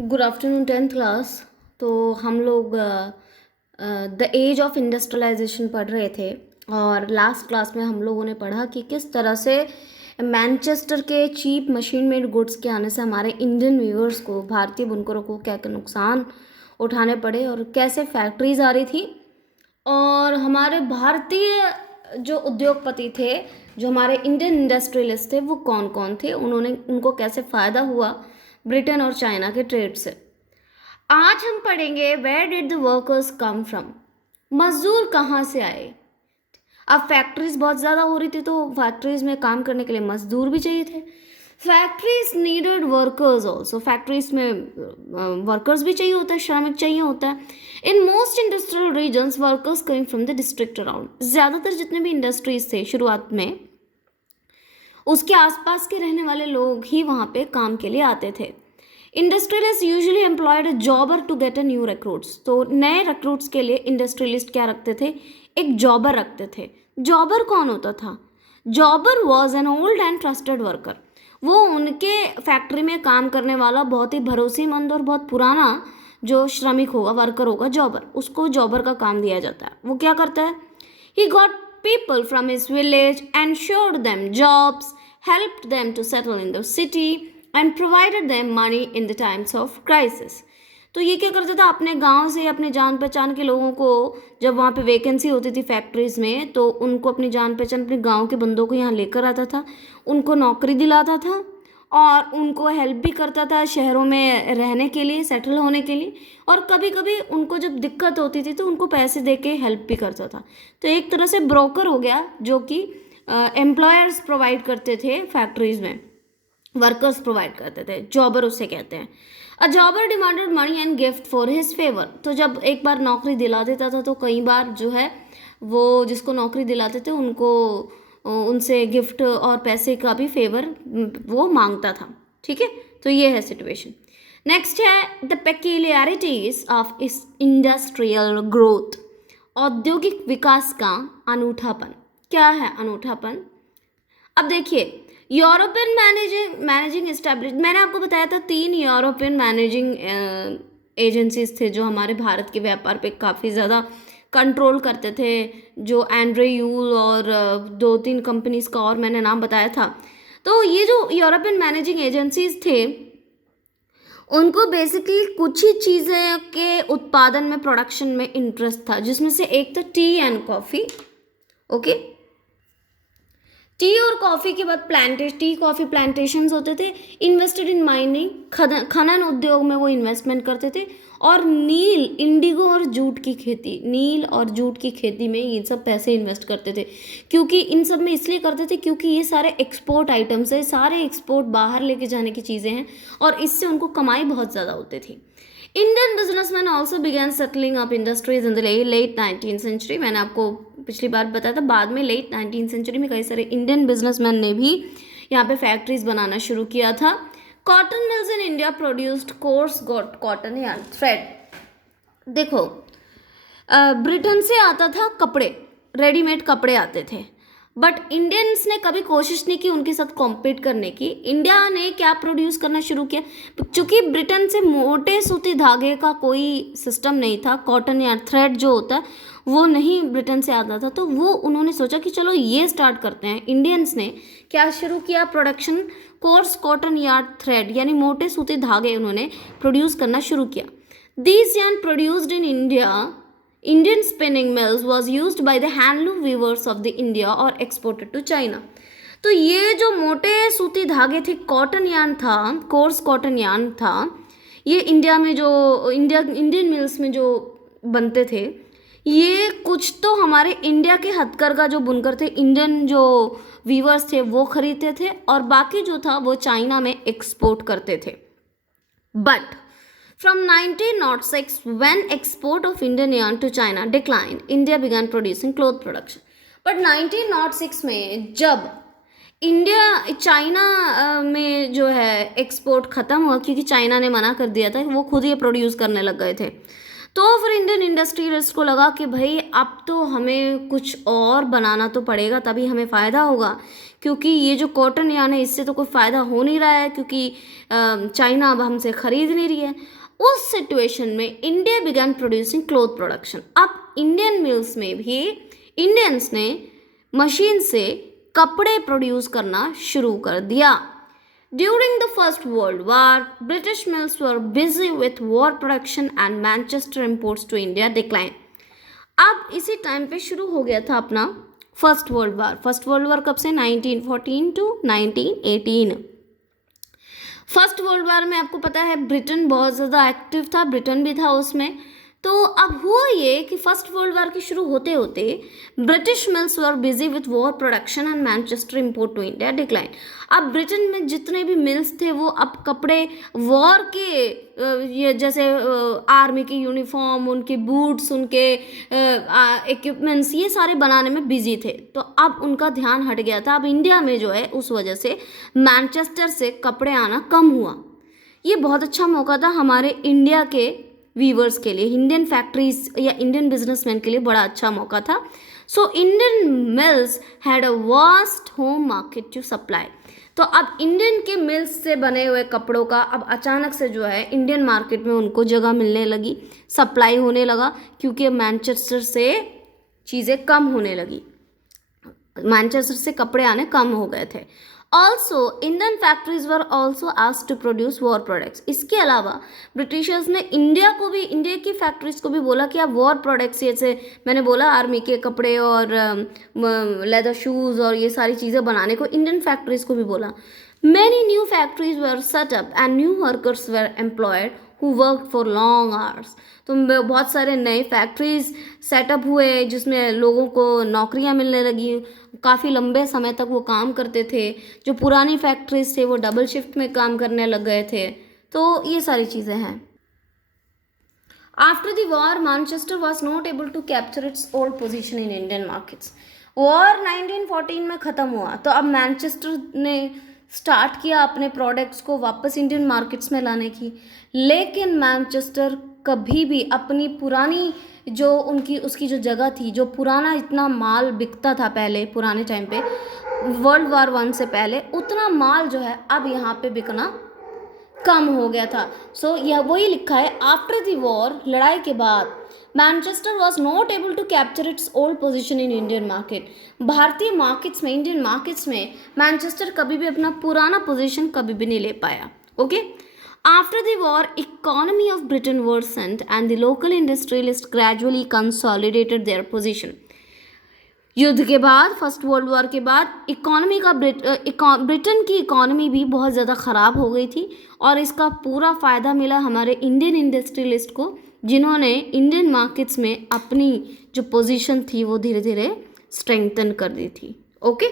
Good afternoon 10th class. तो हम लोग द एज ऑफ इंडस्ट्रियलाइजेशन पढ़ रहे थे और लास्ट क्लास में हम लोगों ने पढ़ा कि किस तरह से मैनचेस्टर के चीप मशीन मेड गुड्स के आने से हमारे इंडियन व्यूअर्स को, भारतीय बुनकरों को क्या क्या नुकसान उठाने पड़े और कैसे फैक्ट्रीज आ रही थी और हमारे भारतीय जो उद्योगपति थे, जो हमारे इंडियन इंडस्ट्रियलिस्ट थे, वो कौन कौन थे, उनको कैसे फ़ायदा हुआ ब्रिटेन और चाइना के ट्रेड से। आज हम पढ़ेंगे where did the workers come from, मजदूर कहाँ से आए। अब फैक्ट्रीज बहुत ज़्यादा हो रही थी तो फैक्ट्रीज में काम करने के लिए मजदूर भी चाहिए थे। Factories needed workers also, factories में वर्कर्स भी चाहिए होता है, श्रमिक चाहिए होता है। In most industrial regions workers coming from the district around, ज़्यादातर जितने भी इंडस्ट्रीज थे शुरुआत में उसके आसपास के रहने वाले लोग ही वहाँ पे काम के लिए आते थे। Industrialist usually employed a jobber to get a new recruits, तो नए रिक्रूट्स के लिए इंडस्ट्रियलिस्ट क्या रखते थे, एक जॉबर रखते थे। जॉबर कौन होता था? जॉबर was an old and trusted worker, वो उनके फैक्ट्री में काम करने वाला बहुत ही भरोसेमंद और बहुत पुराना जो श्रमिक होगा, वर्कर होगा, जॉबर, उसको जॉबर का काम दिया जाता है। वो क्या करता है? He got people from his village, ensured them jobs, helped them to settle in the city and provided them money in the times of crisis. तो ये क्या करता था, अपने गांव से अपने जान पहचान के लोगों को, जब वहाँ पे वैकेंसी होती थी फैक्ट्रीज में, तो उनको अपनी जान पहचान अपने गांव के बंदों को यहाँ लेकर आता था, उनको नौकरी दिलाता था और उनको हेल्प भी करता था शहरों में रहने के लिए, सेटल होने के लिए। और कभी कभी उनको जब दिक्कत होती थी तो उनको पैसे दे के हेल्प भी करता था। तो एक तरह से ब्रोकर हो गया, जो कि एम्प्लॉयर्स प्रोवाइड करते थे फैक्ट्रीज में, वर्कर्स प्रोवाइड करते थे, जॉबर उसे कहते हैं। A jobber demanded money and gift for his favour, तो जब एक बार नौकरी दिला देता था तो कई बार जो है वो जिसको नौकरी दिलाते थे उनको उनसे गिफ्ट और पैसे का भी फेवर वो मांगता था। ठीक है, तो ये है सिचुएशन। नेक्स्ट है द पेक्यूलियरिटीज ऑफ इस इंडस्ट्रियल ग्रोथ, औद्योगिक विकास का अनूठापन। क्या है अनूठापन? अब देखिए, यूरोपियन मैनेजिंग एस्टेब्लिश, मैंने आपको बताया था 3 यूरोपियन मैनेजिंग एजेंसीज थे जो हमारे भारत के व्यापार पे काफ़ी ज़्यादा कंट्रोल करते थे, जो एंड्रे यूल और 2-3 कंपनीज का और मैंने नाम बताया था। तो ये जो यूरोपियन मैनेजिंग एजेंसीज थे उनको बेसिकली कुछ ही चीज़ें के उत्पादन में, प्रोडक्शन में इंटरेस्ट था, जिसमें से एक था T and coffee. Okay, T और कॉफ़ी के बाद टी कॉफ़ी प्लांटेशंस होते थे। इन्वेस्टेड इन माइनिंग, खनन उद्योग में वो इन्वेस्टमेंट करते थे। और नील, इंडिगो और जूट की खेती, नील और जूट की खेती में ये सब पैसे इन्वेस्ट करते थे। क्योंकि इन सब में इसलिए करते थे क्योंकि ये सारे एक्सपोर्ट आइटम्स है, सारे एक्सपोर्ट बाहर लेके जाने की चीज़ें हैं और इससे उनको कमाई बहुत ज़्यादा होती थी। Indian businessman also began settling up industries in the late 19th century. मैंने आपको पिछली बार बताया था, बाद में लेट 19th सेंचुरी में कई सारे इंडियन बिजनेसमैन ने भी यहाँ पे फैक्ट्रीज बनाना शुरू किया था। Cotton mills in India produced course cotton या थ्रेड। देखो, ब्रिटेन से आता था कपड़े, रेडीमेड कपड़े आते थे, बट इंडियंस ने कभी कोशिश नहीं की उनके साथ कॉम्पीट करने की। इंडिया ने क्या प्रोड्यूस करना शुरू किया, चूँकि ब्रिटेन से मोटे सूती धागे का कोई सिस्टम नहीं था, कॉटन या थ्रेड जो होता है वो नहीं ब्रिटेन से आता था, तो वो उन्होंने सोचा कि चलो ये स्टार्ट करते हैं। इंडियंस ने क्या शुरू किया, production course cotton yard thread, यानी मोटे सूती धागे उन्होंने प्रोड्यूस करना शुरू किया। These yarn produced in India, Indian spinning mills was used by the handloom weavers of the India और exported to China। तो ये जो मोटे सूती धागे थे, कॉटन यार्न था, कोर्स कॉटन यार्न था, ये इंडिया में जो इंडियन मिल्स में जो बनते थे, ये कुछ तो हमारे इंडिया के हथकरघा जो बुनकर थे, इंडियन जो वीवर्स थे वो खरीदते थे और बाकी जो था वो चाइना में एक्सपोर्ट करते थे। But from 1906, when export of Indian yarn to China declined, India began producing cloth production. But 1906 में जब इंडिया चाइना में जो है एक्सपोर्ट ख़त्म हुआ, क्योंकि चाइना ने मना कर दिया था, वो खुद ये प्रोड्यूस करने लग गए थे, तो फिर इंडियन इंडस्ट्रियलिस्ट को लगा कि भाई अब तो हमें कुछ और बनाना तो पड़ेगा, तभी हमें फ़ायदा होगा। क्योंकि ये जो कॉटन यार्न है इससे तो कोई फ़ायदा हो नहीं रहा है, क्योंकि चाइना अब हमसे ख़रीद नहीं रही है। उस सिचुएशन में India began producing cloth production. अब इंडियन मिल्स में भी इंडियंस ने मशीन से कपड़े प्रोड्यूस करना शुरू कर दिया। During the First World War, British mills were busy with war production and Manchester imports to India declined. अब इसी टाइम पे शुरू हो गया था अपना first world war. First world war कब से? 1914 टू 1918। फर्स्ट वर्ल्ड वार में आपको पता है ब्रिटेन बहुत ज़्यादा एक्टिव था, ब्रिटेन भी था उसमें। तो अब हुआ ये कि फर्स्ट वर्ल्ड वार के शुरू होते होते British mills were busy with war production and Manchester import to India decline. अब ब्रिटेन में जितने भी मिल्स थे वो अब कपड़े वॉर के ये जैसे आर्मी के यूनिफॉर्म, उनके बूट्स, उनके इक्विपमेंट्स, ये सारे बनाने में बिजी थे। तो अब उनका ध्यान हट गया था। अब इंडिया में जो है उस वजह से मैनचेस्टर से कपड़े आना कम हुआ। ये बहुत अच्छा मौका था हमारे इंडिया के वीवर्स के लिए, इंडियन फैक्ट्रीज या इंडियन बिजनेसमैन के लिए बड़ा अच्छा मौका था। So Indian mills had a vast home market to supply. तो अब इंडियन के मिल्स से बने हुए कपड़ों का अब अचानक से जो है इंडियन मार्केट में उनको जगह मिलने लगी, सप्लाई होने लगा, क्योंकि मैनचेस्टर से चीज़ें कम होने लगी, मैनचेस्टर से कपड़े आने कम हो गए थे। Also Indian factories were also asked to produce war products. इसके अलावा ब्रिटिशर्स ने इंडिया की फैक्ट्रीज को भी बोला कि आप वॉर प्रोडक्ट्स, जैसे मैंने बोला आर्मी के कपड़े और लेदर शूज़ और ये सारी चीज़ें बनाने को इंडियन फैक्ट्रीज को भी बोला। Many new factories were set up and new workers were employed who work for long hours. तो बहुत सारे नए फैक्ट्रीज सेटअप हुए जिसमें लोगों को नौकरियां मिलने लगी, काफ़ी लंबे समय तक वो काम करते थे। जो पुरानी फैक्ट्रीज थे वो डबल शिफ्ट में काम करने लग गए थे। तो ये सारी चीज़ें हैं। After the war Manchester was not able to capture its old position in Indian markets. War 1914 में ख़त्म हुआ तो अब मैनचेस्टर ने स्टार्ट किया अपने प्रोडक्ट्स को वापस इंडियन मार्केट्स में लाने की, लेकिन मैनचेस्टर कभी भी अपनी पुरानी जो उसकी जो जगह थी, जो पुराना इतना माल बिकता था पहले पुराने टाइम पे वर्ल्ड वार 1 से पहले, उतना माल जो है अब यहाँ पे बिकना कम हो गया था। सो यह वही लिखा है, आफ्टर द वॉर, लड़ाई के बाद Manchester was not able to capture its old position in Indian market. भारतीय मार्केट्स में, इंडियन मार्केट्स में मैनचेस्टर कभी भी अपना पुराना पोजीशन कभी भी नहीं ले पाया। Okay, after the war economy of Britain Versant and the local industrialist gradually consolidated their position. युद्ध के बाद, फर्स्ट वर्ल्ड वॉर के बाद इकोनॉमी का ब्रिटेन की इकोनॉमी भी बहुत ज़्यादा ख़राब हो गई थी और इसका पूरा फ़ायदा मिला हमारे इंडियन इंडस्ट्रियलिस्ट को, जिन्होंने इंडियन मार्केट्स में अपनी जो पोजीशन थी वो धीरे धीरे स्ट्रेंथन कर दी थी। ओके।